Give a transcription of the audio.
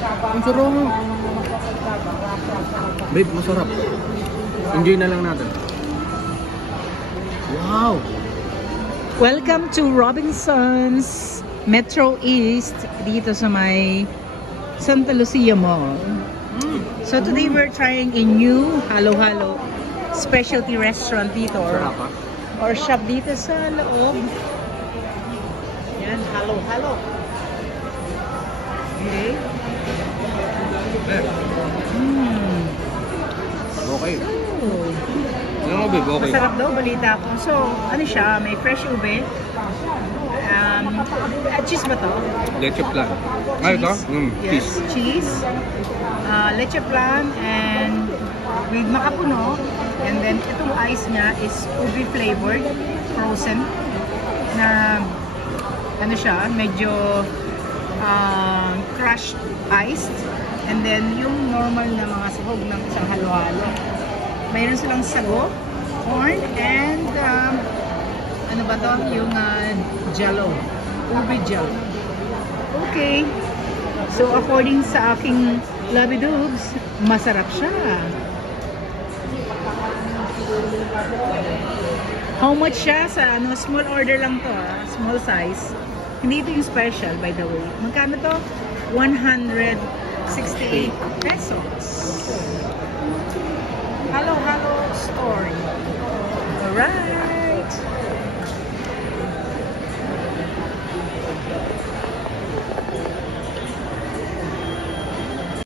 Ang sarap. Babe, masarap. Enjoy na lang natin. Wow! Welcome to Robinson's Metro East dito sa may Santa Lucia Mall. So today we're trying a new halo-halo specialty restaurant dito or shop dito sa loob. Yan, halo-halo. Okay. Okay. So, Ano babe, okay. masarap daw, balita ko. So, ano siya, may fresh ube. Cheese ba to? Leche plan. Ay, ito? Yes, cheese. Leche plan and with makapuno. And then, itong ice niya is ube flavored, frozen. Na, ano siya, medyo crushed iced. And then, yung normal na mga sahog ng isang halo-halo. Mayroon silang sago, corn, and ano ba to? Yung jello. Ube jello. Okay. So, according sa aking labidubs, masarap siya. How much siya? Sa ano, small order lang to, small size. Hindi ito yung special, by the way. Magkano to? 168 pesos. Halo-halo story. Alright.